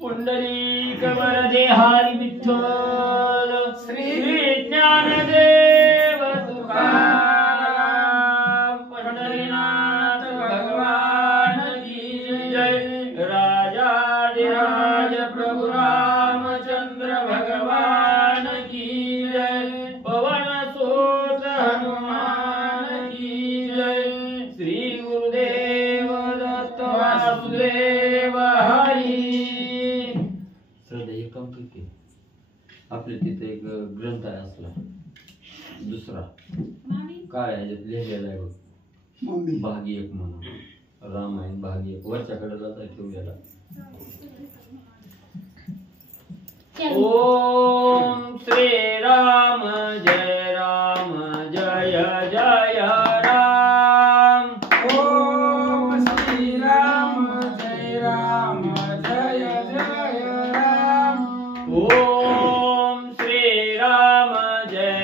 पुंडलिक वरदे हरी विठ्ठल श्री ज्ञानदेव तुकाराम पंढरीनाथ भगवान की जय। राजाधिराज प्रभु रामचंद्र भगवान की जय। पवन सुत हनुमान की जय। श्री गुरुदेव दत्त वासुदेव हरी। आपल्या तिथे एक ग्रंथ आहे असला दुसरा काय आहे लिहिलेला आहे बघ भागी एक म्हणून रामायण भागी एक वरच्याकडे जाता ठेवलेला। ओम श्री राम जय जय राम। ओम श्री राम जय जय राम। ओम श्री राम जय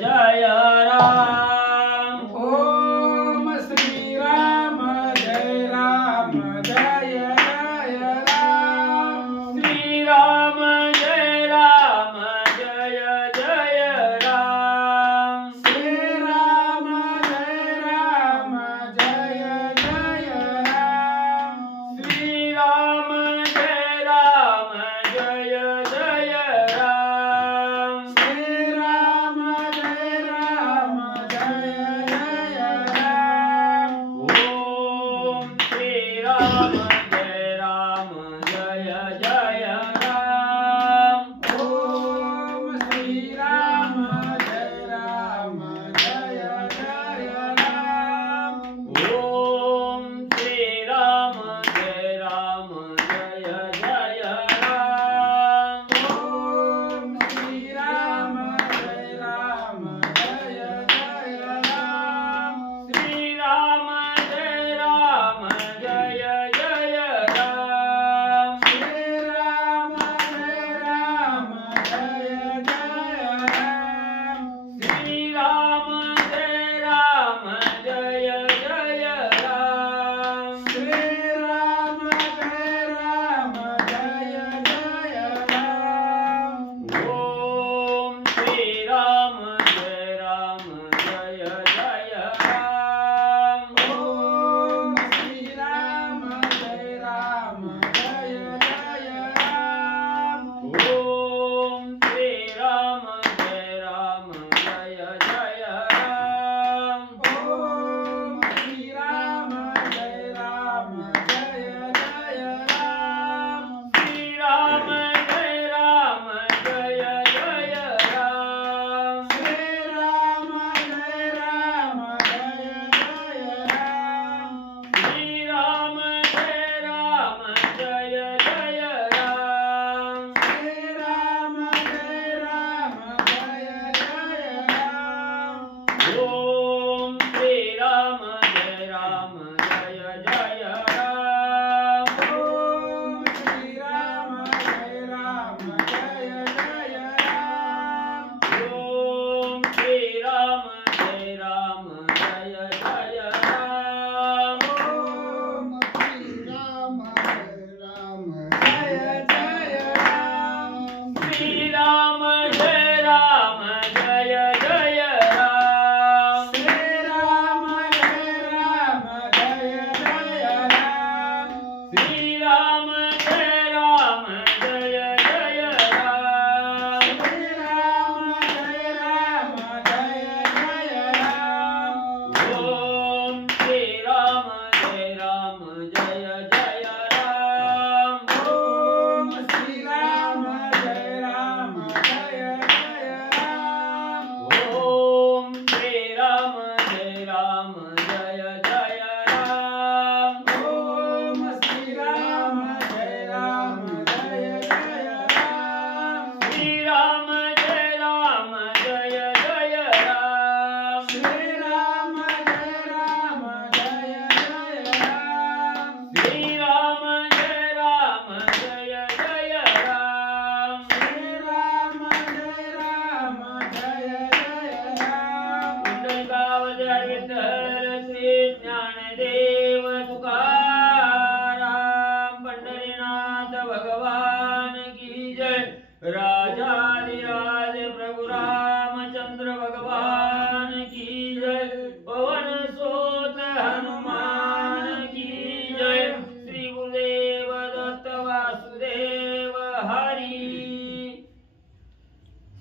जय राम। ओम श्री राम जय जय राम। श्री राम जय जय राम। श्री राम जय जय राम। श्री राम जय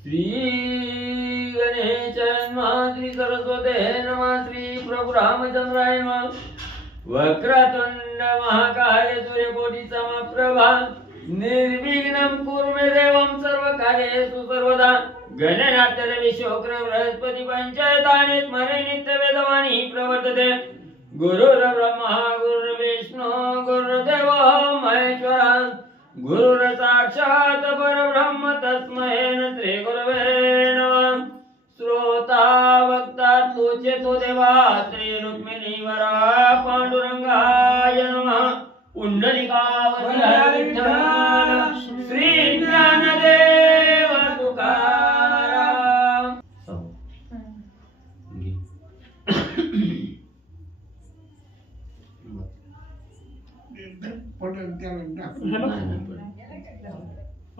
श्री गणेशाय नमः, श्री सरस्वते नमः, श्री प्रभु रामचंद्राय नमः। वक्रतुंड महाकाय सूर्यकोटि समप्रभा निर्विघ्नं कुरु मे देवं सर्वकार्येषु सर्वदा। गणनाथ रवि शुक्र बृहस्पति पंचायतानि स्मरे नित्य वेदवाणी प्रवर्तते। गुरुर्ब्रह्मा गुरुर्विष्णु गुरुर्देवो महेश्वरः गुरुर् साक्षात् परब्रह्म तस्मै श्री गुरवे नमः। श्रोता वक्ता तुझे तो देवा श्री रुक्मिणी वरा पांडुरंगाय नमः। पुंडलिकावती विठ्ठल श्री ज्ञानदेव तुकाराम।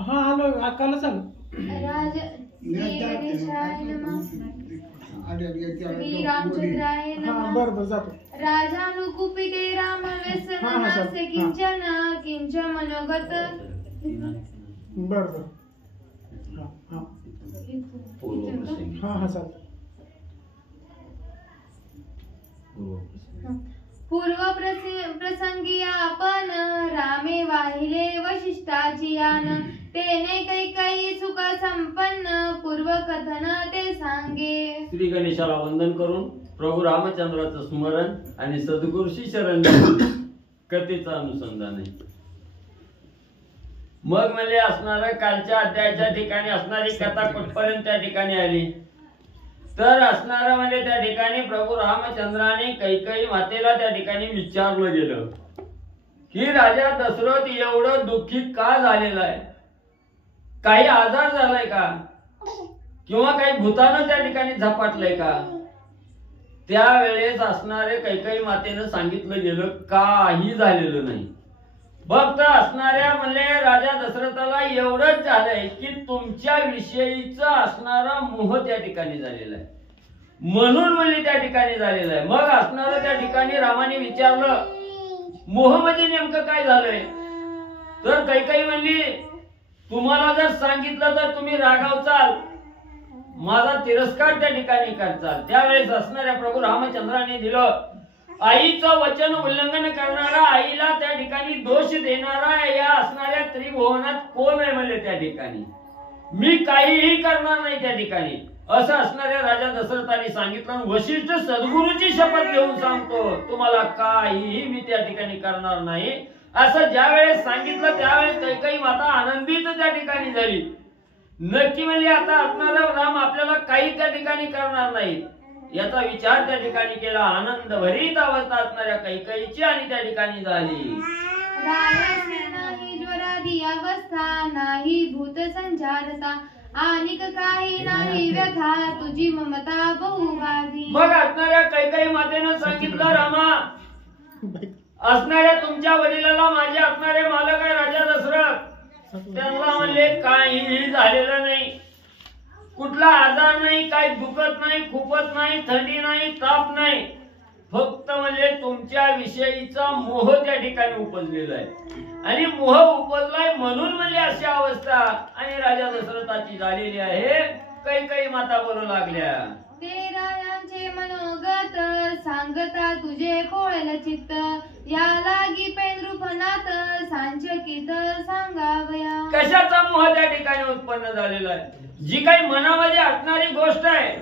हा हॅलो अक्काला सांग राज श्री गणेशाय नमः, श्री रामचंद्राय हा नमः। बरोबर जातो राजानुकुपिते राम व्यसनास्य किंचन किंच मनोगत। बरोबर हा हा चालतं पूर्व प्रसंगी आपण रामे वाहिले वशिष्ठाची यान, तेने कैकेयी सुख संपन्न पूर्व कथन ते सांगे। श्री गणेशाला वंदन करून प्रभू रामचंद्राचं स्मरण आणि सद्गुरूशी शरण कथेचं अनुसंधान आहे। मग म्हणजे असणाऱ्या कालच्या अध्यायाच्या ठिकाणी असणारी कथा कुठपर्यंत त्या ठिकाणी आली तर असणारा म्हणजे त्या ठिकाणी प्रभू रामचंद्राने कैकेयी मातेला त्या ठिकाणी विचारलं गेलं की राजा दशरथ एवढं दुःखित का झालेला आहे, काही आजार झालाय का किंवा काही भूतानं त्या ठिकाणी झपाटलंय का। त्यावेळेस असणारे कैकेयी मातेनं सांगितलं गेलं काही झालेलं नाही, फक्त असणाऱ्या म्हणजे राजा दशरथाला एवढंच झालंय की तुमच्या विषयीचा असणारा मोह त्या ठिकाणी झालेला आहे, म्हणून म्हणजे त्या ठिकाणी झालेला आहे। मग असणारं त्या ठिकाणी रामाने विचारलं मोह म्हणजे नेमकं काय झालंय तर कैकेयी म्हणली तुम्हाला जर सांगितलं तर तुम्ही रागावचाल, माझा तिरस्कार त्या ठिकाणी करचाल। त्यावेळेस असणाऱ्या प्रभू रामचंद्राने दिलं आईचं वचन उल्लंघन करणारा, आईला त्या ठिकाणी दोष देणारा या असणाऱ्या त्रिभुवनात कोण आहे म्हणले त्या ठिकाणी, मी काहीही करणार नाही त्या ठिकाणी असं असणाऱ्या राजा दशरथाने सांगितलं। वशिष्ठ सद्गुरूची शपथ घेऊन सांगतो तुम्हाला काहीही मी त्या ठिकाणी करणार नाही असं ज्यावेळेस सांगितलं त्यावेळेस कैकेयी माता आनंदित त्या ठिकाणी झाली। नक्की म्हणजे आता असणारा राम आपल्याला काही त्या ठिकाणी करणार नाही याचा विचार त्या ठिकाणी केला। आनंद भरीत अवस्था असणाऱ्या कैकेयीची आणि त्या ठिकाणी झाली। रायाचे नाही ज्वरादी अवस्था, नाही भूत संचारता, आनिक काही नाही व्यथा, तुझी ममता बहुवादी। मग असणाऱ्या कैकेयी मातेनं सांगितलं रामा असणाऱ्या तुमच्या वडिलाला माझे असणारे मालक आहे राजा दशरथ, त्यांना म्हणले काहीही झालेलं नाही, कुठला आजार नाही, काही दुखत नाही, खूपच नाही, थंडी नाही, ताप नाही, फक्त म्हणजे तुमच्या विषयीचा मोह त्या ठिकाणी उपजलेला आहे आणि मोह उपजलाय म्हणून म्हणजे अशी अवस्था आणि राजा दशरथाची झालेली आहे। कैकेयी माता बोलू लागल्या ते रायांचे मनोगत सांगता तुझे पोळल चित्त, या लागी पेंद्रुपनात सांचकित सांगावया। कशाचा मोह त्या ठिकाणी उत्पन्न झालेला आहे, जी काही मनामध्ये असणारी गोष्ट आहे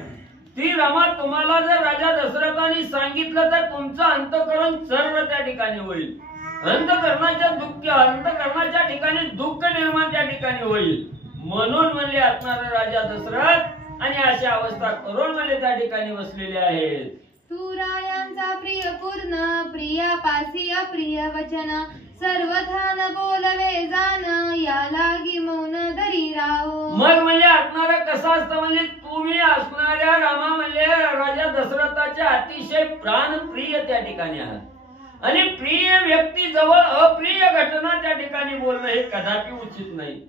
ती रमा तुम्हाला जर राजा दशरथाने सांगितलं तर तुमचं अंतःकरण सर्व त्या ठिकाणी होईल, अंतःकरणाच्या ठिकाणी दुःख निर्माण त्या ठिकाणी होईल, म्हणून म्हणले असणारा राजा दशरथ आणि अशा अवस्था करून म्हणजे त्या ठिकाणी बसलेले आहेत। तू रायांचा प्रिय पूर्ण, प्रियापासी अप्रिय वचन, सर्वथा न बोलवे जाण, या लागी मौन धरी राहो। मग म्हणजे असणारा कसा असतं म्हणजे तुम्ही असणाऱ्या रामा म्हणजे राजा दशरथाच्या अतिशय प्राणप्रिय त्या ठिकाणी आहात आणि प्रिय व्यक्ती जवळ अप्रिय घटना त्या ठिकाणी बोलणं हे कदापि उचित नाही।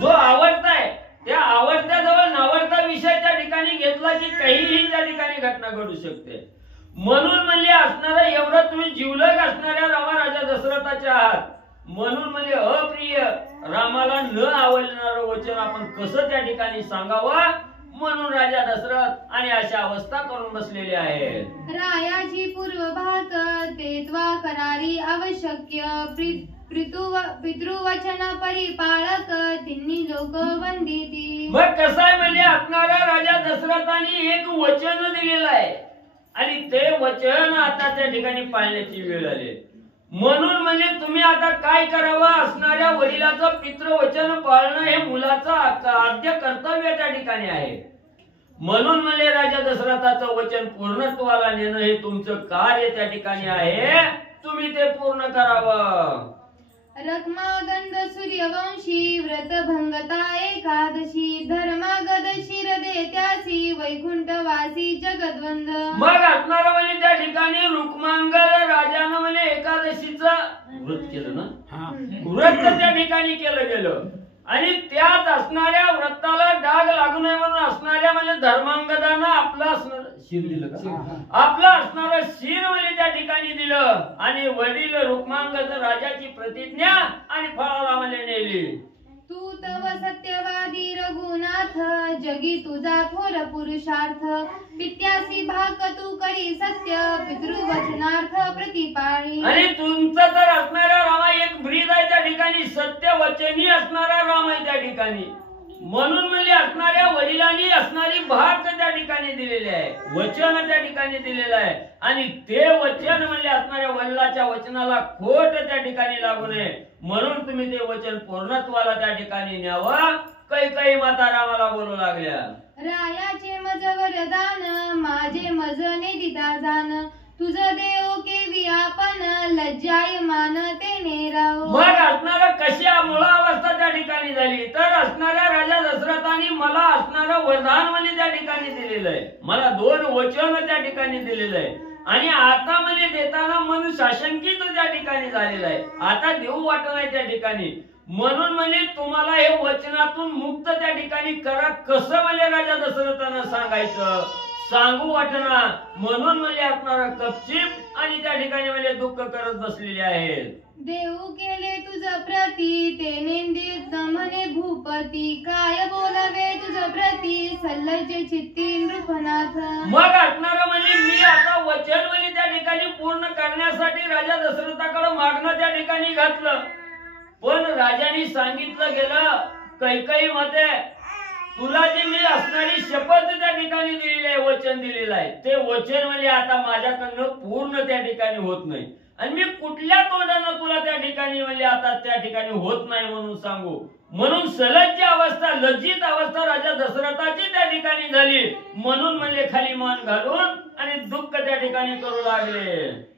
जो आवडताय त्या आवडत्या जवळ नावडता विषय त्या ठिकाणी घेतला की काहीही त्या ठिकाणी घटना घडू शकते, म्हणून म्हणजे असणारा एवढं तुम्ही जीवलग असणाऱ्या रामा राजा दशरथाचे आहात, म्हणून म्हणजे अप्रिय रामाला न आवडणारं वचन आपण कसं त्या ठिकाणी सांगावं म्हणून राजा दशरथ आणि अशा अवस्था करून बसलेले आहेत. रायाची पूर्व भाग तेत्वा करारी आवश्यक्य पितृवचन परिपाळक तिन्ही लोक वंदिती. मग कसं आहे म्हणजे असणारा राजा दशरथाने एक वचन दिलेलं आहे आणि ते वचन आता त्या ठिकाणी पाळण्याची वेळ आली. म्हणून म्हणजे तुम्ही आता काय करावं, असणाऱ्या वडिलाचं पितृवचन पाळणं हे मुलाचं आद्य कर्तव्य त्या ठिकाणी आहे. म्हणून म्हणजे राजा दशरथाचं वचन पूर्णत्वाला नेणं हे तुमचं कार्य त्या ठिकाणी आहे. तुम्ही ते पूर्ण करावं. रक्मागंध सूर्यवंशी व्रतभंगता एकादशी धर्मागद शिरदे त्यासी वैकुंठवासी जगद्वंद. मग असणारं म्हणजे त्या ठिकाणी रुक्मांगद राजानं म्हणजे एकादशीचं व्रत केलं ना, व्रत त्या ठिकाणी केलं गेलं आणि त्यात असणाऱ्या व्रताला डाग लागू नये म्हणून असणाऱ्या म्हणजे धर्मांगदानं आपलं असणार शिर दिलं का, आपलं असणारं शिर म्हणजे त्या ठिकाणी दिलं आणि वडील रुक्मांगद राजाची प्रतिज्ञा आणि फळाला म्हणजे नेली. तू तव सत्यवादी रघुनाथ जगी तुझा थोर पुरुषार्थ पित्यासी भाक तू करी सत्य पितृवचनार्थ प्रतिपाळी. आणि तुमचं तर असणारा रामा एक ब्रीद आहे त्या ठिकाणी, सत्य वचनी असणारा राम आहे त्या ठिकाणी. म्हणून म्हणजे असणाऱ्या वडिलांनी असणारी भाग त्या ठिकाणी दिलेली आहे, वचन त्या ठिकाणी दिलेलं आहे आणि ते वचन म्हणजे असणाऱ्या वडिलाच्या वचनाला खोट त्या ठिकाणी लागू नये म्हणून तुम्ही ते वचन पूर्णत्वाला त्या ठिकाणी न्यावं. काही माता रामाला बोलू लागल्या. रायाचे मज वरदान माझे मज नेदिता जान तुझं देव केवी आपण लज्जायमान तेने राव. मग असणारं कशा मूळ अवस्था त्या ठिकाणी झाली तर असणाऱ्या राजा दशरथाने मला असणारं वरदान म्हणजे त्या ठिकाणी दिलेलं आहे, मला 2 वचन त्या ठिकाणी दिलेलं आहे आणि आता म्हणजे देताना मन शासंकित त्या ठिकाणी झालेलं आहे, आता देऊ वाटत नाही त्या ठिकाणी. म्हणून म्हणजे तुम्हाला हे वचनातून मुक्त त्या ठिकाणी करा कसं म्हणजे राजा दशरथानं सांगायचं सांगू वाटना म्हणून म्हणजे असणारा कपचिप आणि त्या ठिकाणी म्हणजे दुःख करत बसलेले आहेत. देऊ केले तुझ प्रती ते निंदित म्हणे भूपती काय बोलावे तुझ प्रती सल्लज चित्ती नृपनाथ. मग असणारं म्हणजे मी आता वचन म्हणजे त्या ठिकाणी पूर्ण करण्यासाठी राजा दशरथाकडे मागणं त्या ठिकाणी घातलं पण राजाने सांगितलं गेलं कैकई मते तुला जी मी असणारी शपथ त्या ठिकाणी दिलेली आहे वचन दिलेलं आहे ते वचन म्हणजे आता माझ्याकडनं पूर्ण त्या ठिकाणी होत नाही आणि मी कुठल्या तोंडानं तुला त्या ठिकाणी म्हणजे आता त्या ठिकाणी होत नाही म्हणून सांगू म्हणून सलज्ज अवस्था लज्जित अवस्था राजा दशरथाची त्या ठिकाणी झाली म्हणून म्हणजे खाली मान घालून आणि दुःख त्या ठिकाणी करू लागले.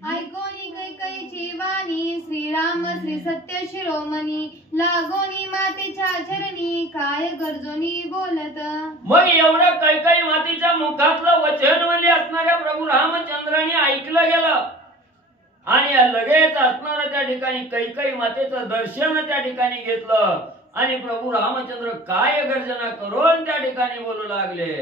ऐकोनी कैकईची वाणी श्रीराम श्री सत्य शिरोमणी लागोनी मातेच्या चरणी काय गरजोनी बोलत. मग एवढं कैकई मातेच्या मुखातलं वचन म्हणजे असणाऱ्या प्रभू रामचंद्राने ऐकलं गेलं आणि लगेच असणाऱ्या त्या ठिकाणी कैकई मातेचं दर्शन त्या ठिकाणी घेतलं आणि प्रभू रामचंद्र काय गर्जना करून त्या ठिकाणी बोलू लागले.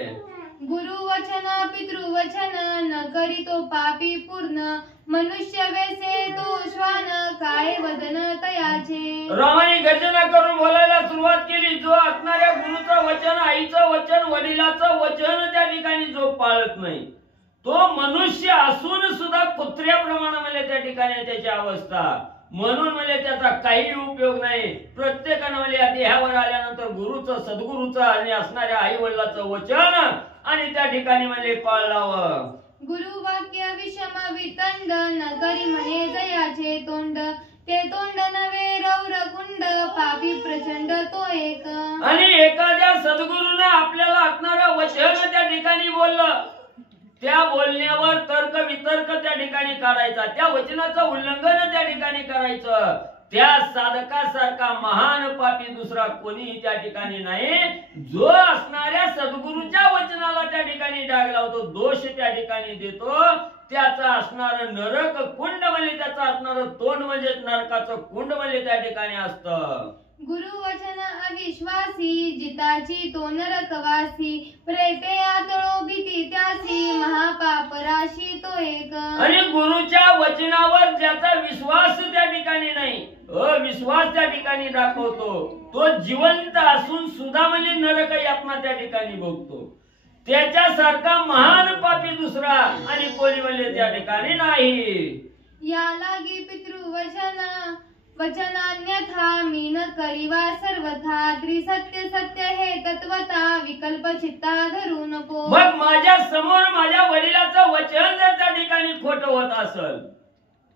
गुरु वचन पितृवचन न करीतो पापी पूर्ण मनुष्य वेसे तो श्वान काय वदन तयाचे. रामाने गर्जना करून बोलायला सुरुवात केली. जो असणाऱ्या गुरुचं वचन आईचं वचन वडिलाचं वचन त्या ठिकाणी जो पाळत नाही तो मनुष्य असून सुद्धा कुत्र्याप्रमाणे म्हणजे त्या ठिकाणी त्याची अवस्था म्हणून म्हणजे त्याचा काही उपयोग नाही. प्रत्येकानं म्हणजे देहावर आल्यानंतर गुरुचं सद्गुरूचं आणि असणाऱ्या आई वडिलाचं वचन आणि त्या ठिकाणी म्हणजे पाळावं. गुरु वाक्य विषम वितंड न करी म्हणे जयाचे तोंड ते तोंड नवे रौर कुंड पापी प्रचंड तो एक. आणि एखाद्या सद्गुरूने आपल्याला असणारं वचन त्या ठिकाणी बोललं त्या बोलण्यावर तर्क वितर्क त्या ठिकाणी करायचा त्या वचनाचं उल्लंघन त्या ठिकाणी करायचं त्या साधकासारखा महान पापी दुसरा कोणीही त्या ठिकाणी नाही जो असणाऱ्या सद्गुरूच्या वचनाला त्या ठिकाणी डाग लावतो दोष त्या ठिकाणी देतो त्याचा असणार नरक कुंड म्हणजे त्याचा असणार तोंड म्हणजे नरकाचं कुंड म्हणजे त्या ठिकाणी असतं. गुरुवचन अविश्वासी जिताची तो नरकवासी प्रेते आतळो भीती त्यासी महापाप राशी तो एक. आणि गुरुच्या वचनावर ज्याचा विश्वास त्या ठिकाणी नाही, अविश्वास त्या ठिकाणी दाखवतो, तो जिवंत असून सुद्धा म्हणजे नरक यातना त्या ठिकाणी भोगतो. त्याच्यासारखा महान पापी दुसरा आणि कोणी म्हणजे त्या ठिकाणी नाही. या लागी पितृवचन वचनान्यथा मीन करिवा सर्वथा त्रिसत्य सत्य हे तत्वता विकल्प चित्ता धरू नको. मग माझ्या समोर माझ्या वडिलाचं वचन जर त्या ठिकाणी खोटं होत असल,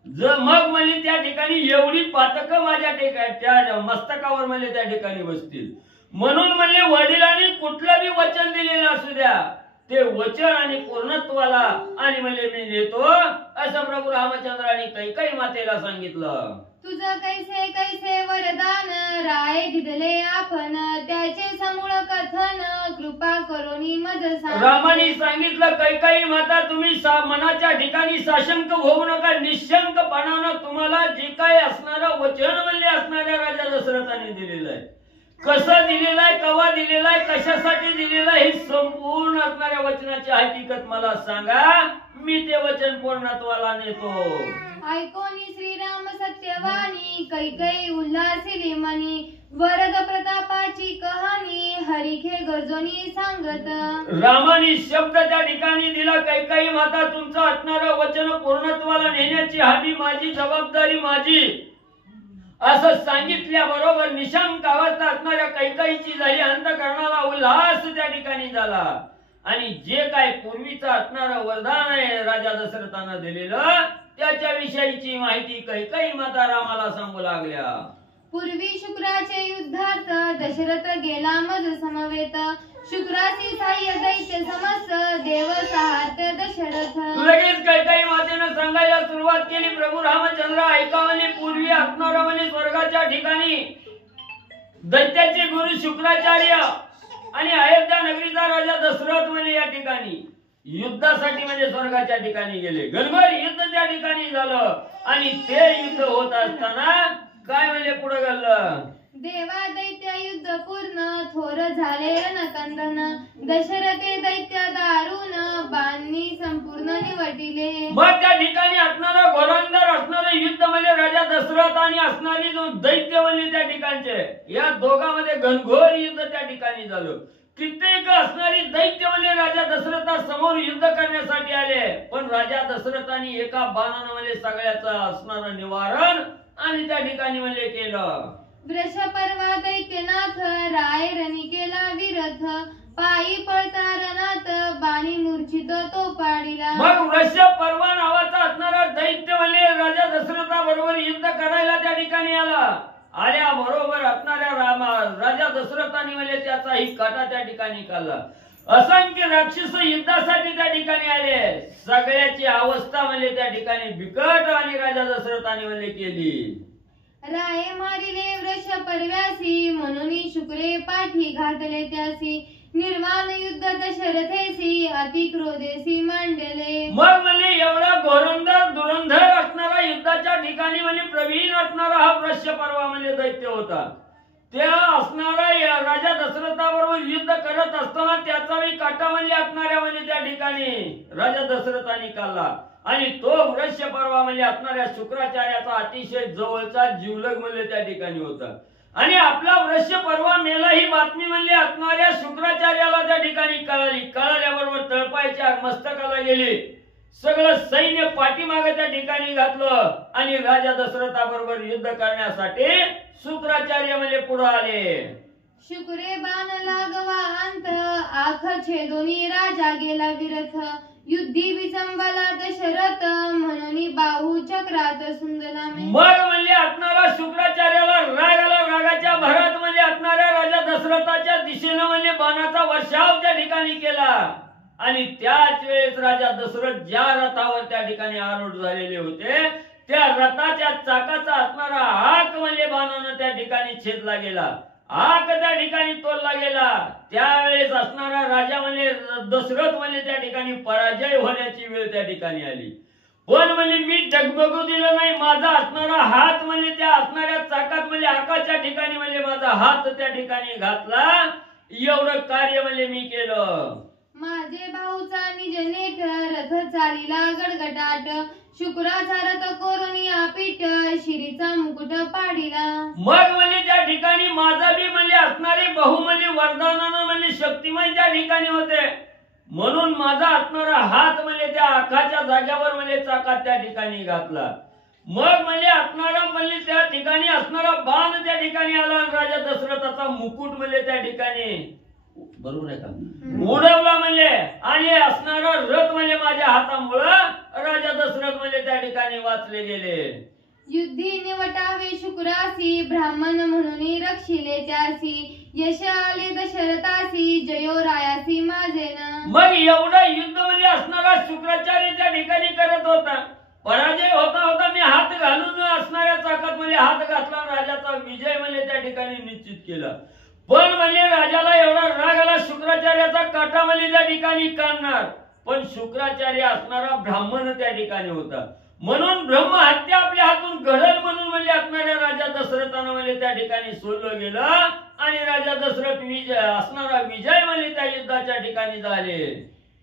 जर मग म्हणजे त्या ठिकाणी एवढी पातक माझ्या त्या मस्तकावर म्हणजे त्या ठिकाणी बसतील. म्हणून म्हणजे वडिलांनी कुठलं बी वचन दिलेलं असू द्या, ते वचन आणि पूर्णत्वाला आणि म्हणजे मी देतो असं प्रभू रामचंद्रांनी कैकेयी मातेला सांगितलं. तुझं कैसे कैसे वरदान राय दिदले आपण त्याचे समूळ कथन कृपा करोनी मज सांग. रामाने सांगितलं कैकेयी माता तुम्ही मनाच्या ठिकाणी साशंक होऊ नका, निशंकपणानं तुम्हाला जे काय असणारं वचन म्हणजे असणाऱ्या राजा दशरथाने दिलेलं आहे. कसं दिलेलं आहे, केव्हा दिलेलं आहे, कशासाठी दिलेलं आहे, ही संपूर्ण असणाऱ्या वचनाची हकीकत मला सांगा, मी ते वचन पूर्णत्वाला नेतो. ऐकोनी श्रीराम सत्यवाणी कैकेयी उल्हासिली मनी वरद प्रतापाची कहाणी हरिखे गरजोनी सांगत. रामाने शब्द त्या ठिकाणी दिला, कैकेयी माता तुमचं असणारं वचन पूर्णत्वाला नेण्याची हमी माझी जबाबदारी माझी असं सांगितल्याबरोबर निशंक अवस्था असणाऱ्या कैकेयीची झाली, अंतःकरणाला उल्हास त्या ठिकाणी झाला. आणि जे काय पूर्वीचं असणारं वरदान आहे राजा दशरथानं दिलेलं त्याच्याविषयीची माहिती कैकेयी माता रामाला सांगू लागल्या. पूर्वी शुक्राचे युद्धार्थ दशरथ गेला मज समवेत शुक्रासी साह्य दैत्य समस्त देव साहात्य दशरथ. लगेच कैकेयी मातेनं सांगायला सुरुवात केली, प्रभू रामचंद्र ऐका म्हणे, पूर्वी असणारा म्हणे स्वर्गाच्या ठिकाणी दैत्याचे गुरु शुक्राचार्य आणि अयोध्या नगरीचा राजा दशरथ म्हणे या ठिकाणी युद्धासाठी म्हणजे स्वर्गाच्या ठिकाणी गेले. घनघोर युद्ध त्या ठिकाणी झालं आणि ते युद्ध होत असताना काय म्हणजे पुढे घडलं, देवा दैत्य युद्ध पूर्ण थोर झाले रणकंदन दशरथे दैत्य दारुण बांधणी संपूर्ण निवटिले. मग त्या ठिकाणी असणारा घोरंदर असणारे युद्ध म्हणजे राजा दशरथ आणि असणारी जो दैत्य म्हणजे त्या ठिकाणचे या दोघांमध्ये घनघोर युद्ध त्या ठिकाणी झालं. कित्येक असणारी दैत्य म्हणजे राजा दशरथा समोर युद्ध करण्यासाठी आले, पण राजा दशरथांनी एका बाणानं म्हणजे सगळ्याचं असणारं निवारण आणि त्या ठिकाणी म्हणजे केलं. वृष पर्वा दैत्यनाथ राय रणी केला विरथ पायी पळता रणात बाणी मूर्छित तो पाडिला. मग वृष पर्वा नावाचा असणारा दैत्य म्हणजे राजा दशरथा बरोबर युद्ध करायला त्या ठिकाणी आल्या बरोबर असणाऱ्या राजा दशरथांनी म्हणजे त्याचाही काटा त्या ठिकाणी काढला. असंख्य राक्षस युद्धासाठी त्या ठिकाणी आले, सगळ्याची अवस्था म्हणजे त्या ठिकाणी बिकट आणि राजा दशरथाने म्हणजे केली. राये मारिले वृष पर्व्यासी म्हणून शुक्रे पाठी घातले त्यासी निर्वाण युद्ध दशरथेसी अति क्रोधेसी मांडले. मग म्हणजे एवढा घोरंदर धुरंधर असणारा युद्धाच्या ठिकाणी म्हणजे प्रवीण असणारा हा वृष पर्वा म्हणजे दैत्य होता. त्या असणारा राजा दशरथाबरोबर युद्ध करत असताना त्याचाही काटा म्हणजे असणाऱ्या म्हणजे त्या ठिकाणी राजा दशरथाने काढला आणि तो वृष पर्वा म्हणजे असणाऱ्या शुक्राचार्याचा अतिशय जवळचा जीवलग म्हणजे त्या ठिकाणी होता. आणि आपला वृष पर्वा मेला ही बातमी म्हणजे असणाऱ्या शुक्राचार्याला त्या ठिकाणी कळाल्याबरोबर तळपायच्या मस्तकाला गेले. सगळं सैन्य पाठीमागे त्या ठिकाणी घातलं आणि राजा दशरथाबरोबर युद्ध करण्यासाठी शुक्राचार्य म्हणजे पुढे आले. शुक्रे बाण लागवा अंत आख छेदोनी राजा गेला विरथ युद्धी विचंबला दशरथ म्हणून बाहू चक्रात सुंदला. मग म्हणजे असणारा शुक्राचार्याला राग आला, रागाच्या भरात म्हणजे असणाऱ्या राजा दशरथाच्या दिशेनं म्हणजे बाणाचा वर्षाव त्या ठिकाणी केला आणि त्याच वेळेस राजा दशरथ ज्या रथावर त्या ठिकाणी आरूढ झालेले होते त्या रथाच्या चाकाचा असणारा हाक म्हणजे बाणानं त्या ठिकाणी छेदला गेला, हाक त्या ठिकाणी तोडला गेला. त्यावेळेस असणारा राजा म्हणजे दशरथ म्हणजे त्या ठिकाणी पराजय होण्याची वेळ त्या ठिकाणी आली पण म्हणजे मी डगमगू दिलं नाही. माझा असणारा हात म्हणजे त्या असणाऱ्या चाकात म्हणजे आकाच्या ठिकाणी म्हणजे माझा हात त्या ठिकाणी घातला. एवढं कार्य म्हणजे मी केलं. माझे भाऊचा निज नेठ रथ चालिला गडगडाट शुक्राचा रथ कोरोनिया पीठ शिरीचा मुकुट पाडिला. मग म्हणजे त्या ठिकाणी माझा बी म्हणजे असणारे भाऊ म्हणजे वरदानानं म्हणजे शक्तिमय त्या ठिकाणी होते. म्हणून माझा असणारा हात म्हणजे त्या आखाच्या जाग्यावर म्हणजे चाकात त्या ठिकाणी घातला. मग म्हणजे असणारा म्हणजे त्या ठिकाणी असणारा बाण त्या ठिकाणी आला. राजा दशरथाचा मुकुट म्हणजे त्या ठिकाणी बरोबर आहे का उडवला म्हणजे आणि असणारा रथ म्हणजे माझ्या हातामुळं राजा दशरथ म्हणजे त्या ठिकाणी वाचले गेले. युद्धी निवटावे शुक्रासी ब्राह्मण म्हणून रक्षिले त्यासी यश आले दशरथासी जयो रायासी माझेन. मग एवढं युद्ध म्हणजे असणारा शुक्राचार्य त्या ठिकाणी करत होता. पराजय होता होता मी हात घालून असणाऱ्या चाकात म्हणजे हात घातला. राजाचा विजय म्हणजे त्या ठिकाणी निश्चित केला. पण म्हणजे राजाला एवढा राग आला शुक्राचार्याचा काटा म्हणजे त्या ठिकाणी काढणार. पण शुक्राचार्य असणारा ब्राह्मण त्या ठिकाणी होता. म्हणून ब्रह्महत्या आपल्या हातून घडल म्हणून म्हणजे असणाऱ्या राजा दशरथानं म्हणजे त्या ठिकाणी सोडलं गेलं आणि राजा दशरथ विजय असणारा विजय म्हणजे त्या युद्धाच्या ठिकाणी झाले.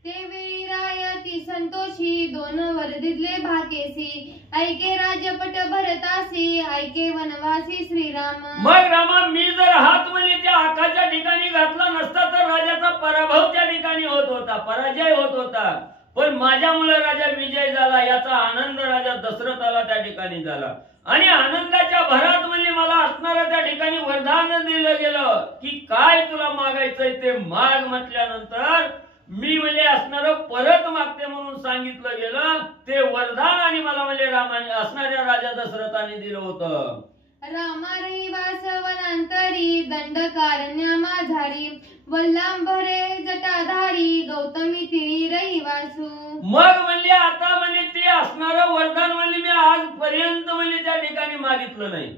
ते वेळी रायती संतोषी दोन वरदितले भाकेसी ऐके राज्यपट भरतासी ऐके वनवासी श्रीराम. मग रामा मी जर हात म्हणजे त्या आकाच्या ठिकाणी घातला नसता तर राजाचा पराभव त्या ठिकाणी होत होता, पराजय होत होता. पण माझ्यामुळे राजा विजय झाला याचा आनंद राजा दशरथाला त्या ठिकाणी झाला. आणि आनंदाच्या भरात म्हणजे मला असणारा त्या ठिकाणी वरदान दिलं गेलं की काय तुला मागायचंय ते माग. म्हटल्यानंतर मी म्हणजे असणार परत मागते म्हणून सांगितलं गेलं. ते वरदान आणि मला म्हणजे रामाने असणाऱ्या राजा दशरथाने दिलं होतं. रामा रहिवास वनांतरी दंडकारण्या माझारी वल्लांभरे जटाधारी गौतमी तिरी रहिवासू. मग म्हणजे आता म्हणजे ते असणारं वरदान म्हणजे मी आजपर्यंत म्हणजे त्या ठिकाणी मागितलं नाही.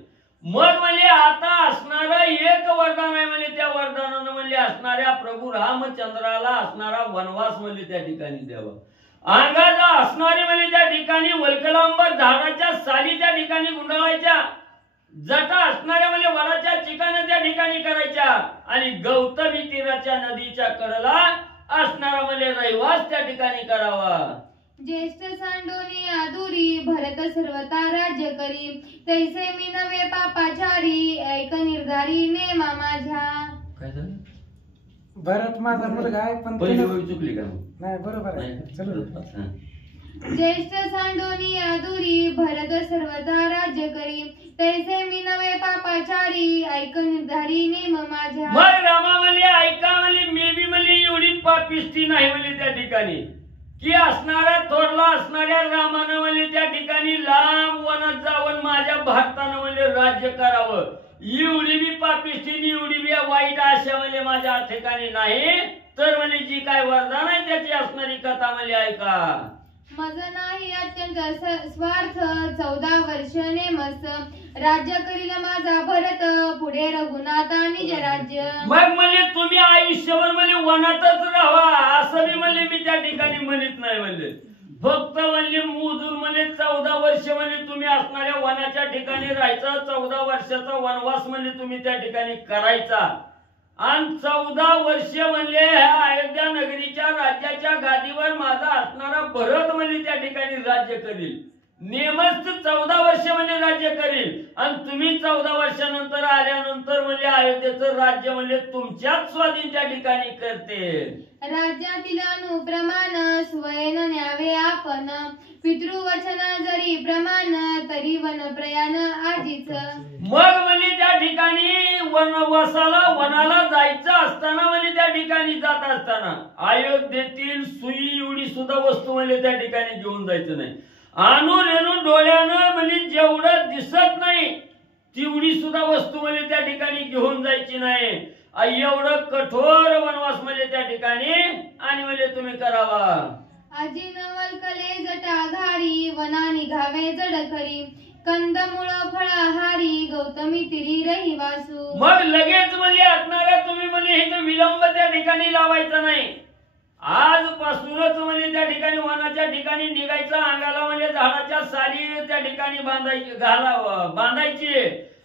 मग म्हणजे आता असणारं एक वरदान आहे म्हणजे त्या वरदानानं म्हणजे असणाऱ्या प्रभू रामचंद्राला असणारा वनवास म्हणजे त्या ठिकाणी द्यावा. अंगाला असणारी म्हणजे त्या ठिकाणी वल्कलांबर झाडाच्या साली त्या ठिकाणी गुंडाळायच्या, जटा असणाऱ्या म्हणजे वनाच्या चिकाने त्या ठिकाणी करायच्या आणि गौतमी तीराच्या नदीच्या कडेला असणारा म्हणजे रहिवास त्या ठिकाणी करावा. ज्येष्ठ सांडोनी आदुरी भरत सर्वता राज्य करी तैसे मी नवे पापाचारी ऐक निर्धारी नेमा माझ्या. काय झालं? भरत माझा मुलगा आहे पण पहिली वेळ चुकली का? नाही बरोबर आहे. चलो ज्येष्ठ सांडोनी आदुरी भरत सर्वता राज्य करी तैसे मी नवे पापाचारी ऐक निर्धारी नेम माझ्या. मग रामा म्हणजे ऐका म्हणजे मी बी म्हणजे एवढी पापिष्टी नाही म्हणजे त्या ठिकाणी की असणाऱ्या थोरला असणाऱ्या रामानं म्हणजे त्या ठिकाणी लांब वनात जाऊन माझ्या भारतानं म्हणजे राज्य करावं. एवढी बी पापिष्टी एवढी बी वाईट आशा म्हणजे माझ्या ठिकाणी नाही. तर म्हणजे जी काय वरदान आहे त्याची असणारी कथा म्हणजे ऐका. मज नाही अत्यंत स्वार्थ 14 वर्ष नेमस राज्य करील माझा भरत पुढे रघुनाथा निज राज्य. मग म्हणजे तुम्ही आयुष्यभर म्हणजे वनातच राहा असं बी म्हणजे मी त्या ठिकाणी म्हणत नाही. म्हणजे फक्त म्हणजे मोजून म्हणजे 14 वर्ष म्हणजे तुम्ही असणाऱ्या वनाच्या ठिकाणी राहायचं. 14 वर्षाचा वनवास म्हणजे तुम्ही त्या ठिकाणी करायचा आणि 14 वर्ष म्हणजे ह्या अयोध्या नगरीच्या राज्याच्या गादीवर माझा असणारा भरत म्हणजे त्या ठिकाणी राज्य करील. नेमच 14 वर्ष म्हणजे राज्य करील आणि तुम्ही 14 वर्षानंतर आल्यानंतर म्हणजे अयोध्येचं राज्य म्हणजे तुमच्याच स्वाधीन त्या ठिकाणी करते. राज्यातील अनुप्रमाण स्वयं न्यावे आपण पितृवचन जरी प्रमाण तरी वन प्रयाण आजीच. मग म्हणजे त्या ठिकाणी वनाला जायचं असताना म्हणजे त्या ठिकाणी जात असताना अयोध्येतील सुई एवढी सुद्धा वस्तू म्हणजे त्या ठिकाणी घेऊन जायचं नाही. आणून डोळ्यानं म्हणजे जेवढं दिसत नाही तेवढी सुद्धा वस्तू म्हणजे त्या ठिकाणी घेऊन जायची नाही. एवढं कठोर वनवास म्हणजे त्या ठिकाणी आणि म्हणजे तुम्ही करावा. आजी नवलकले जटाधारी वना निघावे जड करी कंदमुळ फळाहारी गौतमी तिरी रहिवासू. मग लगेच म्हणजे असणाऱ्या तुम्ही म्हणजे हे विलंब त्या ठिकाणी लावायचा नाही. आजपासूनच म्हणजे त्या ठिकाणी वनाच्या ठिकाणी निघायचं, अंगाला म्हणजे झाडाच्या साली त्या ठिकाणी बांधायची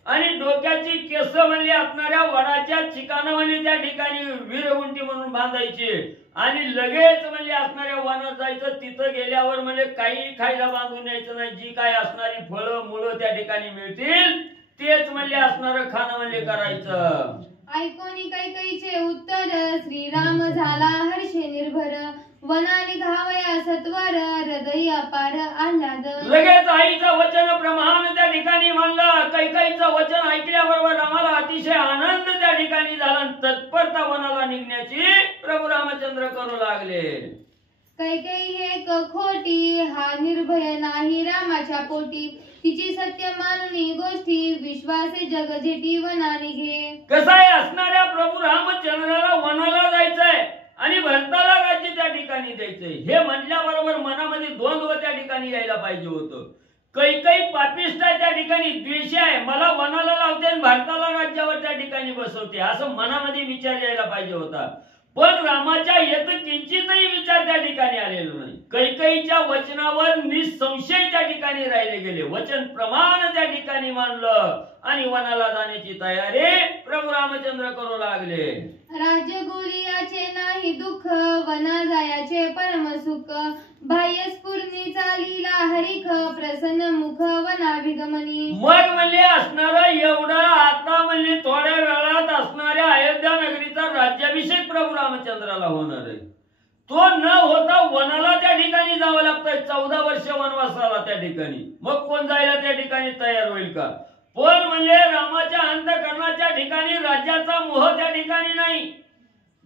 आणि डोक्याची केस म्हणजे असणाऱ्या वडाच्या चिकानं म्हणजे त्या ठिकाणी वीरगुंटी म्हणून बांधायची आणि लगेच म्हणजे असणाऱ्या वनात जायचं. तिथं गेल्यावर म्हणजे काही खायला बांधून यायचं नाही. जी काय असणारी फळं मुळं त्या ठिकाणी मिळतील तेच म्हणजे असणारं खाणं म्हणजे करायचं. ऐकोनी कैकईचे उत्तर, श्रीराम झाला हर्षे निर्भर, वना निघावया सत्वर, हृदय अपार आल्हाद. लगेच आईचं वचन प्रमाण त्या ठिकाणी म्हणलं. कैकईचं वचन ऐकल्याबरोबर रामाला अतिशय आनंद त्या ठिकाणी झाला. तत्परता वनाला निघण्याची प्रभू रामचंद्र करू लागले. कैकेयी एक खोटी, हा निर्भय नाही रामाच्या पोटी, तिची सत्य माननी गोष्टी, विश्वासे जग जेटी वना निघे. कसं आहे, असणाऱ्या प्रभू रामचंद्राला वनाला जायचंय आणि भरताला राज्य त्या ठिकाणी द्यायचंय हे म्हटल्याबरोबर मनामध्ये द्वंद्व त्या ठिकाणी यायला पाहिजे होतं. कैकई पापिष्ट आहे, त्या ठिकाणी द्वेष आहे, मला वनाला लावते आणि भारताला राज्यावर त्या ठिकाणी बसवते असं मनामध्ये विचार यायला पाहिजे होता. पण रामाच्या येत किंचितही विचार त्या ठिकाणी आलेला नाही. कैकईच्या वचनावर निसंशय त्या ठिकाणी राहिले गेले. वचन प्रमाण त्या ठिकाणी मानलं आणि वनाला जाण्याची तयारी प्रभू रामचंद्र करू लागले. राज्य गोलियाचे नाही दुःख, वना जायाचे परम सुख, बाह्य स्फुरणी चालीला हरिख, प्रसन्न मुख वनाभिगमनी. मग म्हणजे असणार एवढं आता म्हणजे थोड्या वेळात असणाऱ्या अयोध्या नगरीचा राज्याभिषेक प्रभू रामचंद्राला होणार आहे. तो न होता वनाला त्या ठिकाणी जावं लागतंय. 14 वर्ष वनवासाला त्या ठिकाणी. मग कोण जायला त्या ठिकाणी तयार होईल का? पण म्हणजे रामाच्या अंतःकरणाच्या ठिकाणी राज्याचा मोह त्या ठिकाणी नाही,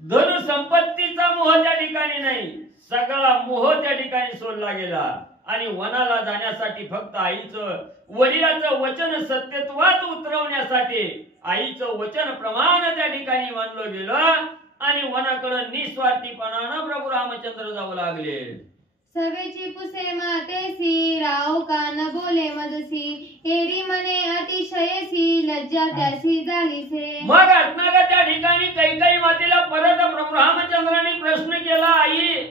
धन संपत्तीचा मोह त्या ठिकाणी नाही, सगळा मोह त्या ठिकाणी सोडला गेला आणि वनाला जाण्यासाठी फक्त आईचं वडिलाचं वचन सत्यत्वात उतरवण्यासाठी आईचं वचन प्रमाण त्या ठिकाणी मानलं गेलं आणि वनाकडे निस्वार्थीपणानं प्रभू रामचंद्र जाऊ लागले. सवेची पुसे मातेसी, राव कान बोले मजसी, एरी मने अतिशयसी, लज्जा त्यासी झालीसे. मग असणाऱ्या त्या ठिकाणी कैकई मातेला परत प्रभू रामचंद्राने प्रश्न केला, आई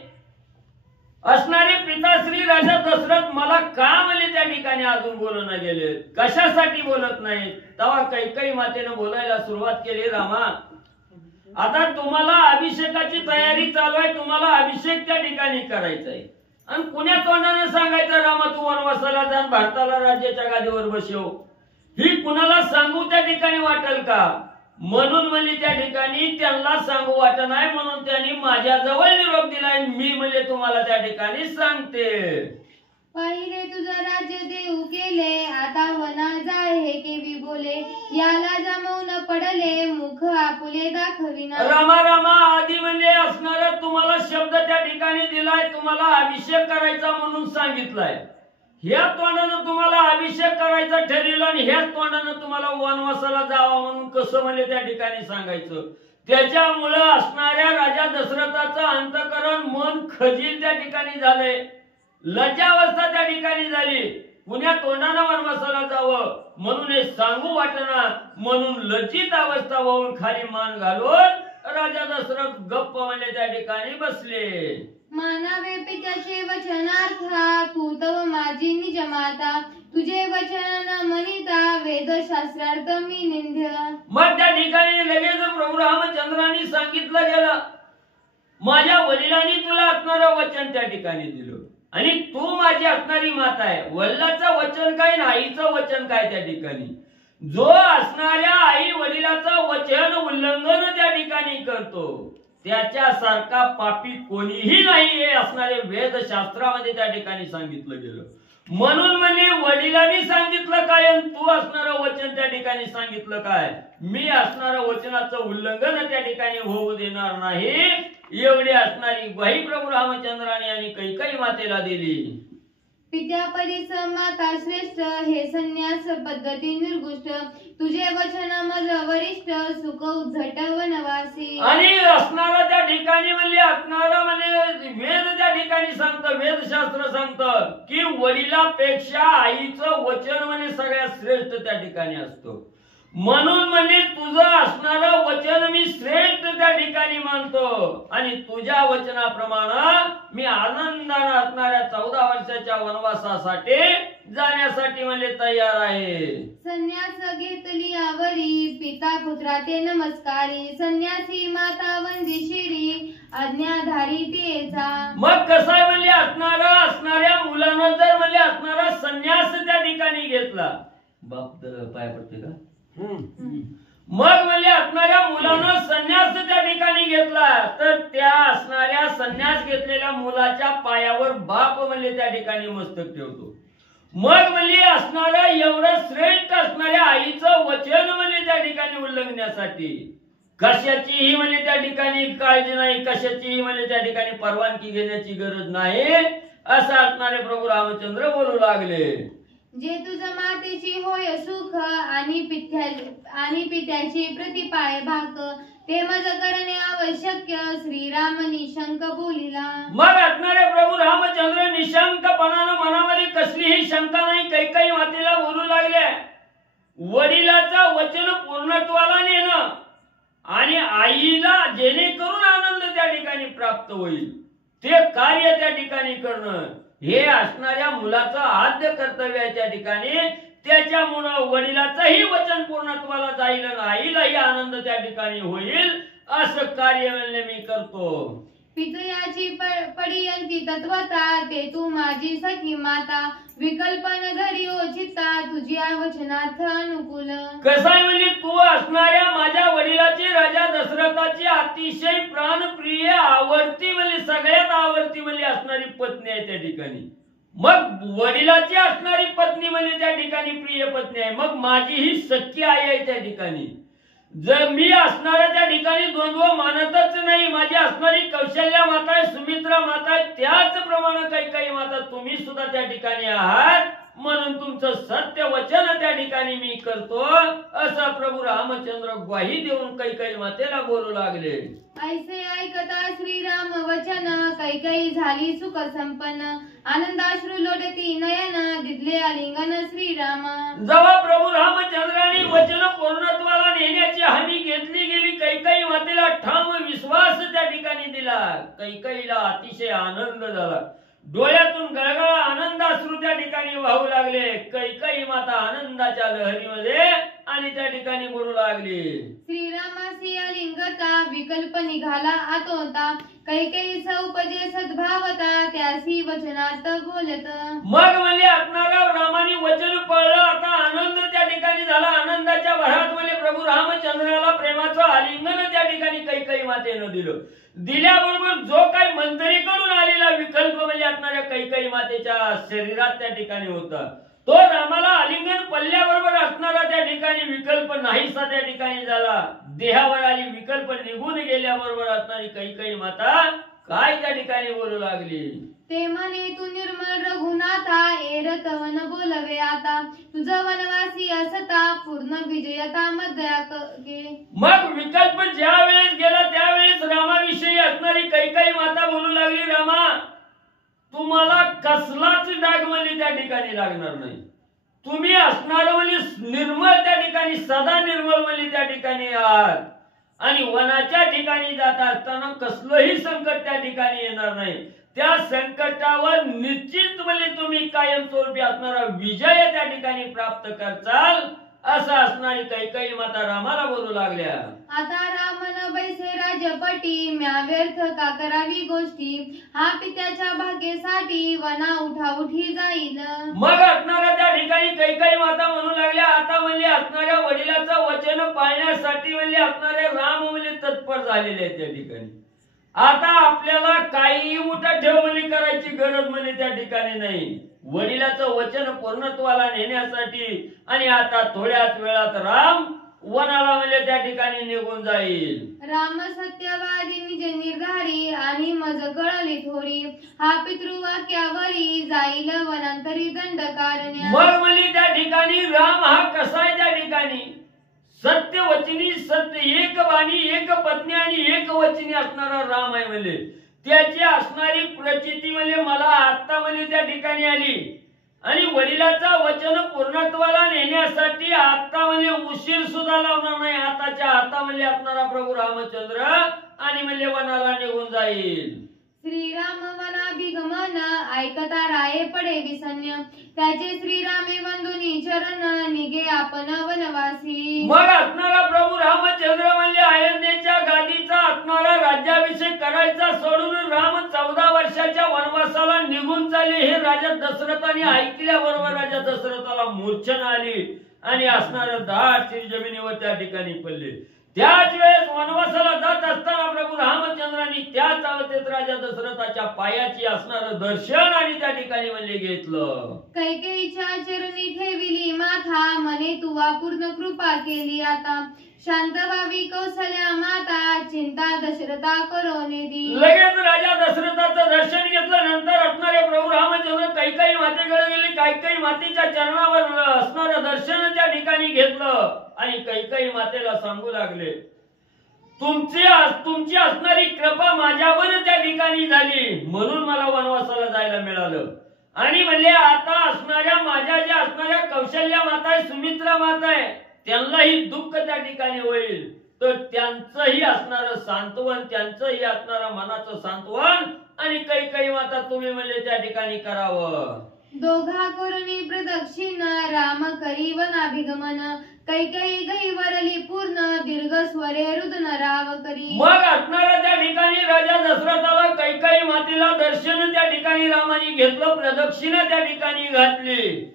असणारे पिता श्री राजा दशरथ मला का म्हणजे त्या ठिकाणी अजून बोलून गेले, कशासाठी बोलत नाही? तेव्हा कैकई मातेने बोलायला सुरुवात केली, रामा आता तुम्हाला अभिषेकाची तयारी चालू आहे, तुम्हाला अभिषेक त्या ठिकाणी करायचा आहे आणि कुण्या तोंडाने सांगायचं रामा तू वनवासाला जा भारताला राज्याच्या गादीवर बसव, ही कुणाला सांगू त्या ठिकाणी वाटेल का? म्हणून म्हणजे त्या ठिकाणी त्यांना सांगू वाटत नाही, म्हणून त्यांनी माझ्या जवळ निरोप दिलाय. मी म्हणजे तुम्हाला त्या ठिकाणी सांगते. पहिले तुझं राज्य देऊ केले, आता वना जाय हे केवी बोले, याला जमवून पडले मुख आपुले दाखविना. रामा रामा आधी म्हणजे असणारा तुम्हाला शब्द त्या ठिकाणी दिलाय, तुम्हाला अभिषेक करायचा म्हणून सांगितलाय. ह्या तोंडानं तुम्हाला अभिषेक करायचा ठरविला आणि ह्याच तोंडानं तुम्हाला वनवासाला जावा म्हणून कसं म्हणजे त्या ठिकाणी सांगायचं? त्याच्यामुळं असणाऱ्या राजा दशरथाचं अंतःकरण मन खजील त्या ठिकाणी झालंय, लज्जावस्था त्या ठिकाणी झाली. कुण्या तोंडानं वनवासाला जावं म्हणून हे सांगू वाटना, म्हणून लज्जित अवस्था होऊन खाली मान घालून राजा दशरथ गप्प म्हणजे त्या ठिकाणी बसले. मानावे पित्याचे वचनार्था, तू तव माझी निज माता, तुझे वचन न मनिता, वेदशास्त्रार्थ मी निंद्य. मग त्या ठिकाणी लगेच प्रभू रामचंद्रांनी सांगितलं गेलं, माझ्या वडिलांनी तुला असणारं वचन त्या ठिकाणी दिलं आणि तू माझी असणारी माता आहे. वडिलाचं वचन काय आणि आईचं वचन काय? त्या ठिकाणी जो असणाऱ्या आई वडिलाचं वचन उल्लंघन त्या ठिकाणी करतो त्याच्यासारखा पापी कोणीही नाही हे असणारे वेदशास्त्रामध्ये त्या ठिकाणी सांगितलं गेलं. म्हणून म्हणजे वडिलांनी सांगितलं काय आणि तू असणारं वचन त्या ठिकाणी सांगितलं काय? मी असणारं वचनाचं उल्लंघन त्या ठिकाणी होऊ देणार नाही, एवढी असणारी ग्वाही प्रभू रामचंद्राने आणि कैकई मातेला दिली. पित्या परीस माता श्रेष्ठ, हे संन्यास पद्धती निर्गुष्ट, तुझे वचन मज वरिष्ठ, सुख उद्धट वनवासी. आणि असणारा त्या ठिकाणी म्हणजे असणारा म्हणजे वेद त्या ठिकाणी सांगतं, वेदशास्त्र सांगतं की वडिलापेक्षा आईचं वचन म्हणजे सगळ्यात श्रेष्ठ त्या ठिकाणी असतं. म्हणून म्हणजे तुझं असणारं वचन मी श्रेष्ठ त्या ठिकाणी ठिकाणी मानतो आणि तुझ्या वचनाप्रमाणे मी आनंदाने असणाऱ्या 14 वर्षाच्या वनवासासाठी जाण्यासाठी म्हणजे तयार आहे. संन्यास घेतली आवरी पिता पुत्राचे नमस्कारी संन्यासी माता वंदिशिरी आज्ञाधारी तेचा. मग कसं आहे म्हणजे असणाऱ्या मुलानं जर म्हणजे असणारा संन्यास त्या ठिकाणी घेतला, बाप पाय पडते का? मग म्हणजे असणाऱ्या मुलानं संन्यास त्या ठिकाणी घेतला तर त्या असणाऱ्या संन्यास घेतलेल्या मुलाच्या पायावर बाप म्हणजे त्या ठिकाणी मस्तक ठेवतो. मग म्हणजे असणाऱ्या एवढं श्रेष्ठ असणाऱ्या आईचं वचन म्हणजे त्या ठिकाणी उल्लंघण्यासाठी कशाचीही म्हणजे त्या ठिकाणी काळजी नाही, कशाचीही म्हणजे त्या ठिकाणी परवानगी घेण्याची गरज नाही असं असणारे प्रभू रामचंद्र बोलू लागले. जे तुझ मातेची होय सुख आणि पित्याची प्रतिपाळे भाक ते मज करणे आवश्यक श्रीराम निशंक बोलिला. मग असणारे प्रभू रामचंद्र निशंकपणानं मनामध्ये कसलीही शंका नाही कैकेयी मातेला बोलू लागले. वडिलाचं वचन पूर्णत्वाला नेणं आणि आईला जेणेकरून आनंद त्या ठिकाणी प्राप्त होईल ते कार्य त्या ठिकाणी करणं हे असणाऱ्या मुलाचं आद्य कर्तव्य आहे त्या ठिकाणी. त्याच्यामुळं वडिलाचंही वचन पूर्णत्वाला जाईल आणि आईलाही आनंद त्या ठिकाणी होईल असं कार्य मी करतो. पितयाची पडियंती तत्वता ते तू माझी सखी माता विकल्पन घरी चित्ता तुझी वचनार्थ अनुकूल. कसं म्हणजे तू असणाऱ्या माझ्या वडिलाची राजा दशरथाची अतिशय प्राणप्रिय आवडती म्हणजे सगळ्यात आवडती म्हणजे असणारी पत्नी आहे त्या ठिकाणी. मग वडिलाची असणारी पत्नी म्हणजे त्या ठिकाणी प्रिय पत्नी आहे. मग माझी ही सख्खी आई आहे त्या ठिकाणी. जर मी असणाऱ्या त्या ठिकाणी द्वंद्व मानतच नाही. माझी असणारी कौशल्या माता आहे, सुमित्रा माता आहे, त्याचप्रमाणे कैकेयी माता तुम्ही सुद्धा त्या ठिकाणी आहात म्हणून तुमचं सत्य वचन त्या ठिकाणी मी करतो असं प्रभू रामचंद्र ग्वाही देऊन कैकेयी मातेला बोलू लागले. ऐसे ऐकता श्रीराम वचन कैकेयी झाली सुख संपन्न आनंदाश्रू लोटती नयन दिदले आलिंगन श्रीराम. जेव्हा प्रभू रामचंद्रांनी वचन पूर्णत्वाला नेण्याची हमी घेतली गेली कैकेयी मातेला ठाम विश्वास त्या ठिकाणी दिला. कैकेयीला अतिशय आनंद झाला. डोळ्यातून गळगळा आनंदाश्रू त्या ठिकाणी वाहू लागले. कैकेयी माता आनंदाच्या लहरीमध्ये आणि त्या ठिकाणी बोलू लागली. श्रीरामासी आलिंगता विकल्प निघाला आतोता कैकेयी उपजे सद्भावता त्यासी वचनार्थ बोलत. मग म्हणजे असणाऱ्या रामाने वचन पळलं. आता आनंद त्या ठिकाणी झाला. आनंदाच्या भरात म्हणजे प्रभू रामचंद्राला प्रेमाचं आलिंगन त्या ठिकाणी कैकेयी मातेनं दिलं. दिल्याबरोबर जो काही मंत्रीकडून आलेला विकल्प म्हणजे असणाऱ्या कैकेयी मातेच्या शरीरात त्या ठिकाणी होता तो रामाला आलिंगन पल्ल्याबरोबर असणारा त्या ठिकाणी विकल्प नाहीसा त्या ठिकाणी झाला. देहावर आली विकल्प निघून गेल्याबरोबर असणारी कैकेयी माता काय त्या ठिकाणी बोलू लागली. ते म्हणे तू निर्मल रघुनाथा एरतवन बोलवे आता तुझं वनवासी असता पूर्ण विजयता मध्ये. मग विकल्प ज्या वेळेस गेला त्यावेळेस रामाविषयी असणारी कैकेयी माता बोलू लागली. रामा तुम्हाला कसलाच डाग म्हणजे त्या ठिकाणी लागणार नाही. तुम्ही असणार म्हणजे निर्मळ त्या ठिकाणी सदा निर्मळ म्हणजे त्या ठिकाणी आहात आणि वनाच्या ठिकाणी जात असताना कसलंही संकट त्या ठिकाणी येणार नाही. त्या संकटावर निश्चित म्हणजे तुम्ही कायमस्वरूपी असणारा विजय त्या ठिकाणी प्राप्त करचाल असं असणारी कैकेयी माता रामाला बोलू लागल्या. आता रामन बैसे राजपटी म्या व्यर्थ का करावी गोष्टी हा पित्याच्या भाग्यासाठी वना उठाउठी जाईल. मग असणाऱ्या त्या ठिकाणी कैकेयी माता म्हणू लागल्या आता म्हणजे असणाऱ्या वडिलाचं वचन पाळण्यासाठी म्हणजे असणारे राम म्हणजे तत्पर झालेले आहेत त्या ठिकाणी. आता आपल्याला काही उठा ठेव म्हणजे करायची गरज म्हणजे त्या ठिकाणी नाही. वडिलाचं वचन पूर्णत्वाला नेण्यासाठी आणि आता थोड्याच वेळात राम वनाला म्हणजे त्या ठिकाणी निघून जाईल. राम सत्यवादी निज निर्धारी आणि मज कळली थोरी हा पितृवाक्यावरी जाईल वनांतरी दंड कारण्या. मग म्हणजे त्या ठिकाणी राम हा कसा आहे त्या ठिकाणी सत्य वचनी सत्य एक बाणी एक पत्नी आणि एक वचनी असणारा राम आहे. म्हणजे त्याची असणारी प्रचिती म्हणजे मला आता म्हणजे त्या ठिकाणी आली आणि वडिलाचं वचन पूर्णत्वाला नेण्यासाठी आता म्हणजे उशीर सुद्धा लावणार नाही. आताच्या आता म्हणजे असणारा प्रभू रामचंद्र आणि म्हणले वनाला निघून जाईल. श्रीराम वनाभिगमन ऐकता राये पडे विसन्य त्याचे श्रीरामे वंदुनी चरण निघे आपण वनवासी. मग असणारा प्रभू रामचंद्र म्हणले अयोध्येच्या गादीचा असणारा राज्याभिषेक करायचा सोडून राम 14 वर्षाच्या वनवासाला निघून चालले. हे राजा दशरथाने ऐकल्याबरोबर राजा दशरथाला मूर्छना आली आणि असणारे 10 शिर जमिनीवर त्या ठिकाणी पडले. त्याच वेळेस वनवासाला जात असताना प्रभू रामचंद्रांनी त्याच अवस्थेत राजा दशरथाच्या पायाची असणारं दर्शन आणि त्या ठिकाणी म्हणले घेतलं. कैकेयीच्या चरणी ठेविली माथा मने तुवा पूर्ण कृपा केली आता शांत व्हावी कौशल्या माता चिंता दशरथा करोने दी. लगेच राजा दशरथाचं दर्शन घेतलं. नंतर असणारे प्रभू रामचंद्र कैकेयी मातेकडे गेले. कैकेयी मातेच्या चरणावर असणारं दर्शन त्या ठिकाणी घेतलं आणि कैकेयी मातेला सांगू लागले तुमची असणारी कृपा माझ्यावर त्या ठिकाणी झाली म्हणून मला वनवासाला जायला मिळालं. आणि म्हणले आता असणाऱ्या माझ्या ज्या असणाऱ्या कौशल्या माता आहे सुमित्रा माता आहे त्यांनाही दुःख त्या ठिकाणी होईल तर त्यांचंही असणारं सांत्वन त्यांचंही असणारं मनाचं सांत्वन आणि कैकेयी माता तुम्ही म्हणले त्या ठिकाणी करावं. दोघा करुणी प्रदक्षिण राम करी वनाभिगमन कैकेयी गही वरली पूर्ण दीर्घ स्वरे रुदन राव करी. मग असणारा त्या ठिकाणी राजा दशरथाला कैकेयी मातेला दर्शन त्या ठिकाणी रामाने घेतलं. प्रदक्षिणा त्या ठिकाणी घातली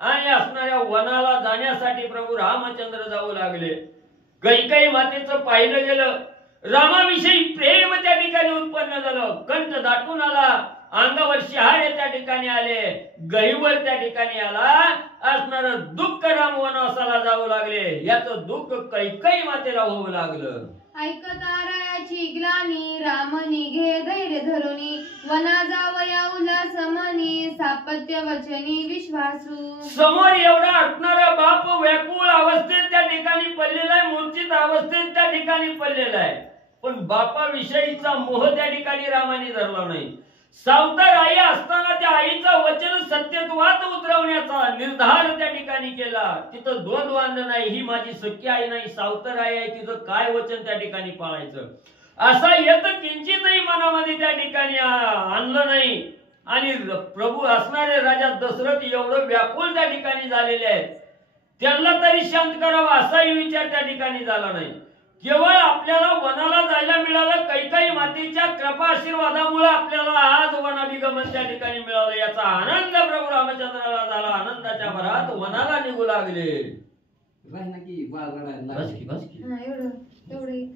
आणि असणाऱ्या वनाला जाण्यासाठी प्रभू रामचंद्र जाऊ लागले. कैकेयी मातेचं पाहिलं गेलं. रामाविषयी प्रेम त्या ठिकाणी उत्पन्न झालं. कंठ दाटून आला. अंगावर शहारे त्या ठिकाणी आले. गहीवर त्या ठिकाणी आला. असणार दुःख राम वनवासाला जाऊ लागले. याचं दुःख कैकेयी मातेला होऊ लागलं. ऐकता रायाची ग्लानी राम निघे धैर्य धरुनी वना जावया उल्हास मनी सापत्य वचनी विश्वासू. समोर एवढा असणारा बाप व्याकुळ अवस्थेत त्या ठिकाणी पडलेला आहे. मूर्छित अवस्थेत त्या ठिकाणी पडलेला आहे. पण बापाविषयीचा मोह त्या ठिकाणी रामाने धरला नाही. सावतर आई असताना त्या आईचं वचन सत्यत्वात उतरवण्याचा निर्धार त्या ठिकाणी केला. तिथं द्वंद्व नाही. ही माझी सख्खी आई नाही सावतर आई आहे. तिचं काय वचन त्या ठिकाणी पाळायचं असा येत किंचितही मनामध्ये त्या ठिकाणी आणलं नाही. आणि प्रभू असणारे राजा दशरथ एवढं व्याकुळ त्या ठिकाणी झालेले आहेत. त्यांना तरी शांत करावा असाही विचार त्या ठिकाणी झाला नाही. केवळ आपल्याला वनाला जायला मिळालं. कैकेयी मातेच्या कृपा आशीर्वादामुळे आपल्याला आज वनाभिगमन त्या ठिकाणी मिळालं. याचा आनंद प्रभू रामचंद्राला झाला. आनंदाच्या भरात वनाला निघू लागले. बस की एवढं